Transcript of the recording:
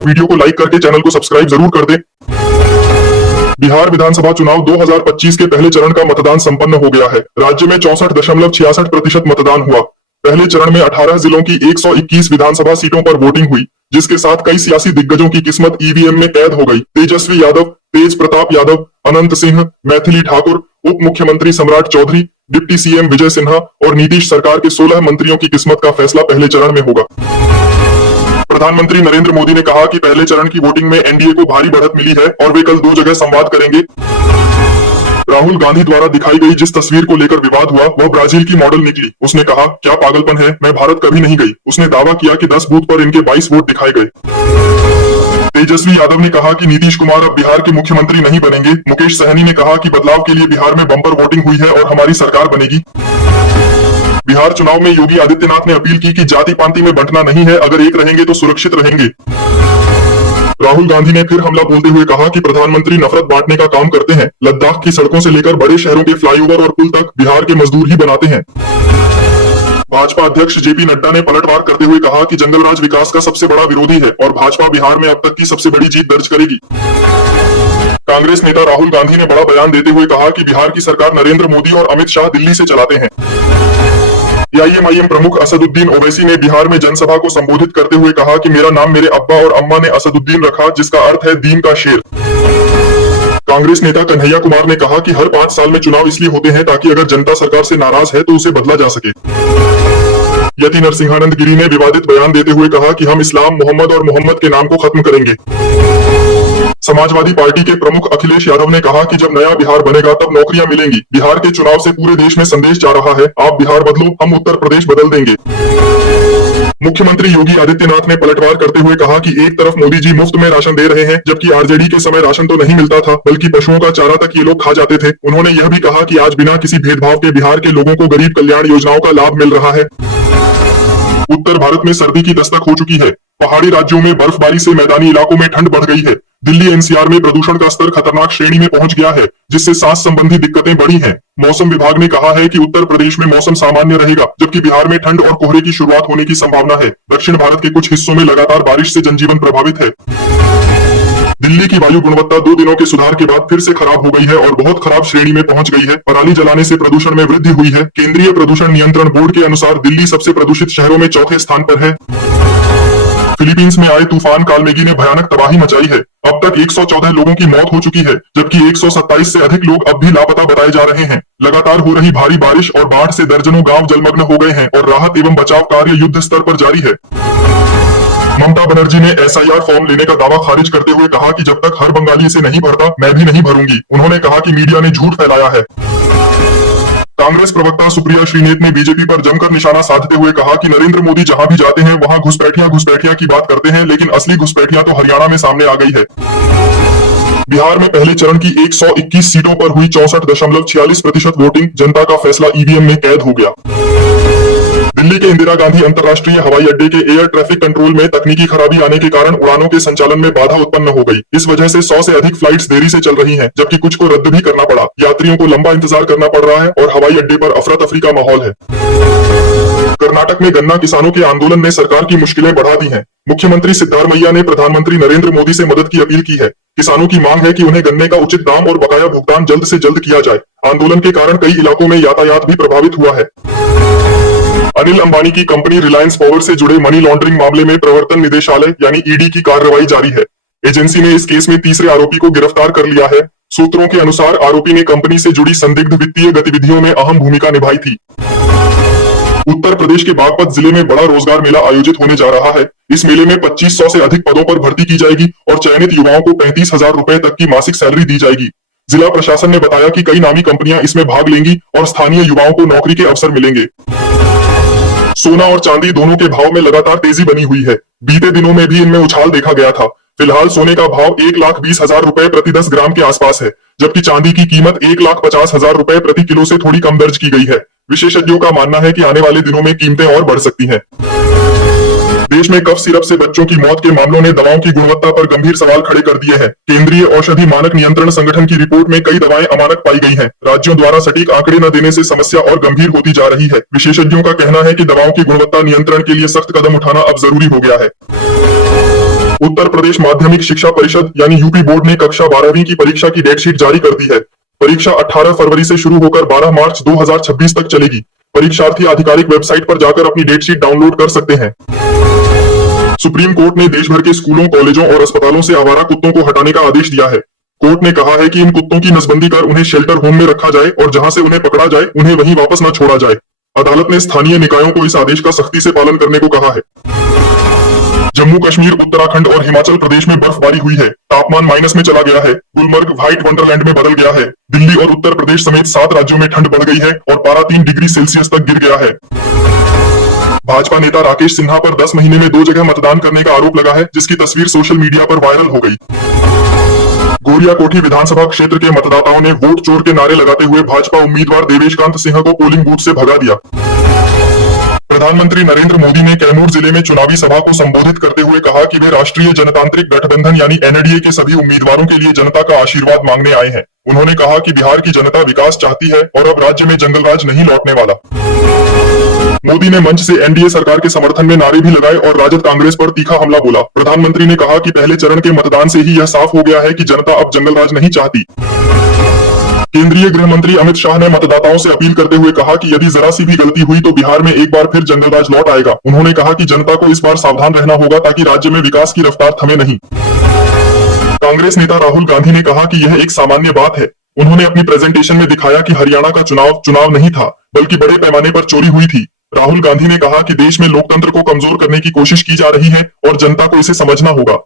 Video को like करके channel को सब्सक्राइब जरूर कर दें। बिहार विधानसभा चुनाव 2025 के पहले चरण का मतदान संपन्न हो गया है। राज्य में 64.66% मतदान हुआ। पहले चरण में 18 जिलों की 121 विधानसभा सीटों पर वोटिंग हुई, जिसके साथ कई सियासी दिग्गजों की किस्मत ईवीएम में कैद हो गई। तेजस्वी यादव, तेज प्रताप यादव, अनंत सिंह, मैथिली ठाकुर, उप मुख्यमंत्री सम्राट चौधरी, डिप्टी सीएम विजय सिन्हा और नीतीश सरकार के 16 मंत्रियों की किस्मत का फैसला पहले चरण में होगा। प्रधानमंत्री नरेंद्र मोदी ने कहा कि पहले चरण की वोटिंग में एनडीए को भारी बढ़त मिली है और वे कल 2 जगह संवाद करेंगे। राहुल गांधी द्वारा दिखाई गई जिस तस्वीर को लेकर विवाद हुआ वह ब्राजील की मॉडल निकली। उसने कहा, क्या पागलपन है, मैं भारत कभी नहीं गई। उसने दावा किया कि 10 बूथ पर इनके 22 वोट दिखाए गए। तेजस्वी यादव ने कहा कि नीतीश कुमार अब बिहार के मुख्यमंत्री नहीं बनेंगे। मुकेश सहनी ने कहा कि बदलाव के लिए बिहार में बम्पर वोटिंग हुई है और हमारी सरकार बनेगी। बिहार चुनाव में योगी आदित्यनाथ ने अपील की कि जाति पांति में बंटना नहीं है, अगर एक रहेंगे तो सुरक्षित रहेंगे। राहुल गांधी ने फिर हमला बोलते हुए कहा कि प्रधानमंत्री नफरत बांटने का काम करते हैं। लद्दाख की सड़कों से लेकर बड़े शहरों के फ्लाईओवर और पुल तक बिहार के मजदूर ही बनाते हैं। भाजपा अध्यक्ष जेपी नड्डा ने पलटवार करते हुए कहा कि जंगलराज विकास का सबसे बड़ा विरोधी है और भाजपा बिहार में अब तक की सबसे बड़ी जीत दर्ज करेगी। कांग्रेस नेता राहुल गांधी ने बड़ा बयान देते हुए कहा कि बिहार की सरकार नरेंद्र मोदी और अमित शाह दिल्ली से चलाते हैं। एआईएमआईएम प्रमुख असदुद्दीन ओवैसी ने बिहार में जनसभा को संबोधित करते हुए कहा कि मेरा नाम मेरे अब्बा और अम्मा ने असदुद्दीन रखा, जिसका अर्थ है दीन का शेर। कांग्रेस नेता कन्हैया कुमार ने कहा कि हर 5 साल में चुनाव इसलिए होते हैं ताकि अगर जनता सरकार से नाराज है तो उसे बदला जा सके। यति नरसिंहानंद गिरी ने विवादित बयान देते हुए कहा कि हम इस्लाम, मोहम्मद और मोहम्मद के नाम को खत्म करेंगे। समाजवादी पार्टी के प्रमुख अखिलेश यादव ने कहा कि जब नया बिहार बनेगा तब नौकरियां मिलेंगी। बिहार के चुनाव से पूरे देश में संदेश जा रहा है, आप बिहार बदलो, हम उत्तर प्रदेश बदल देंगे। मुख्यमंत्री योगी आदित्यनाथ ने पलटवार करते हुए कहा कि एक तरफ मोदी जी मुफ्त में राशन दे रहे हैं, जबकि आरजेडी के समय राशन तो नहीं मिलता था बल्कि पशुओं का चारा तक ये लोग खा जाते थे। उन्होंने यह भी कहा कि आज बिना किसी भेदभाव के बिहार के लोगों को गरीब कल्याण योजनाओं का लाभ मिल रहा है। उत्तर भारत में सर्दी की दस्तक हो चुकी है। पहाड़ी राज्यों में बर्फबारी से मैदानी इलाकों में ठंड बढ़ गई है। दिल्ली एनसीआर में प्रदूषण का स्तर खतरनाक श्रेणी में पहुंच गया है, जिससे सांस संबंधी दिक्कतें बढ़ी हैं। मौसम विभाग ने कहा है कि उत्तर प्रदेश में मौसम सामान्य रहेगा, जबकि बिहार में ठंड और कोहरे की शुरुआत होने की संभावना है। दक्षिण भारत के कुछ हिस्सों में लगातार बारिश से जनजीवन प्रभावित है। दिल्ली की वायु गुणवत्ता 2 दिनों के सुधार के बाद फिर से खराब हो गई है और बहुत खराब श्रेणी में पहुंच गई है। पराली जलाने से प्रदूषण में वृद्धि हुई है। केंद्रीय प्रदूषण नियंत्रण बोर्ड के अनुसार दिल्ली सबसे प्रदूषित शहरों में चौथे स्थान पर है। फिलीपींस में आए तूफान कालमेगी ने भयानक तबाही मचाई है। अब तक 114 लोगों की मौत हो चुकी है, जबकि 127 से अधिक लोग अब भी लापता बताए जा रहे हैं। लगातार हो रही भारी बारिश और बाढ़ से दर्जनों गांव जलमग्न हो गए हैं और राहत एवं बचाव कार्य युद्ध स्तर पर जारी है। ममता बनर्जी ने एसआईआर फॉर्म लेने का दावा खारिज करते हुए कहा कि जब तक हर बंगाली इसे नहीं भरता, मैं भी नहीं भरूंगी। उन्होंने कहा कि मीडिया ने झूठ फैलाया है। कांग्रेस प्रवक्ता सुप्रिया श्रीनेत ने बीजेपी पर जमकर निशाना साधते हुए कहा कि नरेंद्र मोदी जहां भी जाते हैं वहां घुसपैठियां की बात करते हैं, लेकिन असली घुसपैठियां तो हरियाणा में सामने आ गई है। बिहार में पहले चरण की 121 सीटों पर हुई 64.46% वोटिंग। जनता का फैसला ईवीएम में कैद हो गया। दिल्ली के इंदिरा गांधी अंतर्राष्ट्रीय हवाई अड्डे के एयर ट्रैफिक कंट्रोल में तकनीकी खराबी आने के कारण उड़ानों के संचालन में बाधा उत्पन्न हो गई। इस वजह से 100 से अधिक फ्लाइट्स देरी से चल रही हैं, जबकि कुछ को रद्द भी करना पड़ा। यात्रियों को लंबा इंतजार करना पड़ रहा है और हवाई अड्डे पर अफरा तफरी का माहौल है। कर्नाटक में गन्ना किसानों के आंदोलन ने सरकार की मुश्किलें बढ़ा दी हैं। मुख्यमंत्री सिद्धारमैया ने प्रधानमंत्री नरेंद्र मोदी से मदद की अपील की है। किसानों की मांग है कि उन्हें गन्ने का उचित दाम और बकाया भुगतान जल्द से जल्द किया जाए। आंदोलन के कारण कई इलाकों में यातायात भी प्रभावित हुआ है। अनिल अंबानी की कंपनी रिलायंस पावर से जुड़े मनी लॉन्ड्रिंग मामले में प्रवर्तन निदेशालय यानी ईडी की कार्रवाई जारी है। एजेंसी ने इस केस में तीसरे आरोपी को गिरफ्तार कर लिया है। सूत्रों के अनुसार आरोपी ने कंपनी से जुड़ी संदिग्ध वित्तीय गतिविधियों में अहम भूमिका निभाई थी। उत्तर प्रदेश के बागपत जिले में बड़ा रोजगार मेला आयोजित होने जा रहा है। इस मेले में 2500 से अधिक पदों पर भर्ती की जाएगी और चयनित युवाओं को 35,000 रुपए तक की मासिक सैलरी दी जाएगी। जिला प्रशासन ने बताया कि कई नामी कंपनियां इसमें भाग लेंगी और स्थानीय युवाओं को नौकरी के अवसर मिलेंगे। सोना और चांदी दोनों के भाव में लगातार तेजी बनी हुई है। बीते दिनों में भी इनमें उछाल देखा गया था। फिलहाल सोने का भाव 1,20,000 रुपए प्रति 10 ग्राम के आसपास है, जबकि चांदी की कीमत 1,50,000 रुपए प्रति किलो से थोड़ी कम दर्ज की गई है। विशेषज्ञों का मानना है कि आने वाले दिनों में कीमतें और बढ़ सकती हैं। देश में कफ सिरप से बच्चों की मौत के मामलों ने दवाओं की गुणवत्ता पर गंभीर सवाल खड़े कर दिए हैं। केंद्रीय औषधि मानक नियंत्रण संगठन की रिपोर्ट में कई दवाएं अमानक पाई गई हैं। राज्यों द्वारा सटीक आंकड़े न देने से समस्या और गंभीर होती जा रही है। विशेषज्ञों का कहना है कि दवाओं की गुणवत्ता नियंत्रण के लिए सख्त कदम उठाना अब जरूरी हो गया है। उत्तर प्रदेश माध्यमिक शिक्षा परिषद यानी यूपी बोर्ड ने कक्षा 12वीं की परीक्षा की डेट शीट जारी कर दी है। परीक्षा 18 फरवरी से शुरू होकर 12 मार्च 2026 तक चलेगी। परीक्षार्थी आधिकारिक वेबसाइट पर जाकर अपनी डेट शीट डाउनलोड कर सकते हैं। सुप्रीम कोर्ट ने देश भर के स्कूलों, कॉलेजों और अस्पतालों से आवारा कुत्तों को हटाने का आदेश दिया है। कोर्ट ने कहा है कि इन कुत्तों की नसबंदी कर उन्हें शेल्टर होम में रखा जाए और जहां से उन्हें पकड़ा जाए उन्हें वहीं वापस न छोड़ा जाए। अदालत ने स्थानीय निकायों को इस आदेश का सख्ती से पालन करने को कहा है। जम्मू कश्मीर, उत्तराखंड और हिमाचल प्रदेश में बर्फबारी हुई है। तापमान माइनस में चला गया है। गुलमर्ग व्हाइट वंडरलैंड में बदल गया है। दिल्ली और उत्तर प्रदेश समेत 7 राज्यों में ठंड बढ़ गई है और पारा 3 डिग्री सेल्सियस तक गिर गया है। भाजपा नेता राकेश सिन्हा पर 10 महीने में 2 जगह मतदान करने का आरोप लगा है, जिसकी तस्वीर सोशल मीडिया पर वायरल हो गई। गोरियाकोठी विधानसभा क्षेत्र के मतदाताओं ने वोट चोर के नारे लगाते हुए भाजपा उम्मीदवार देवेशकांत सिंह को पोलिंग बूथ से भगा दिया। प्रधानमंत्री नरेंद्र मोदी ने कैमूर जिले में चुनावी सभा को संबोधित करते हुए कहा कि वे राष्ट्रीय जनतांत्रिक गठबंधन यानी एनडीए के सभी उम्मीदवारों के लिए जनता का आशीर्वाद मांगने आए हैं। उन्होंने कहा कि बिहार की जनता विकास चाहती है और अब राज्य में जंगलराज नहीं लौटने वाला। मोदी ने मंच से एनडीए सरकार के समर्थन में नारे भी लगाए और राजद कांग्रेस पर तीखा हमला बोला। प्रधानमंत्री ने कहा कि पहले चरण के मतदान से ही यह साफ हो गया है कि जनता अब जंगलराज नहीं चाहती। केंद्रीय गृह मंत्री अमित शाह ने मतदाताओं से अपील करते हुए कहा कि यदि जरा सी भी गलती हुई तो बिहार में एक बार फिर जंगलराज लौट आएगा। उन्होंने कहा कि जनता को इस बार सावधान रहना होगा ताकि राज्य में विकास की रफ्तार थमे नहीं। कांग्रेस नेता राहुल गांधी ने कहा कि यह एक सामान्य बात है। उन्होंने अपनी प्रेजेंटेशन में दिखाया कि हरियाणा का चुनाव नहीं था, बल्कि बड़े पैमाने पर चोरी हुई थी। राहुल गांधी ने कहा कि देश में लोकतंत्र को कमजोर करने की कोशिश की जा रही है और जनता को इसे समझना होगा।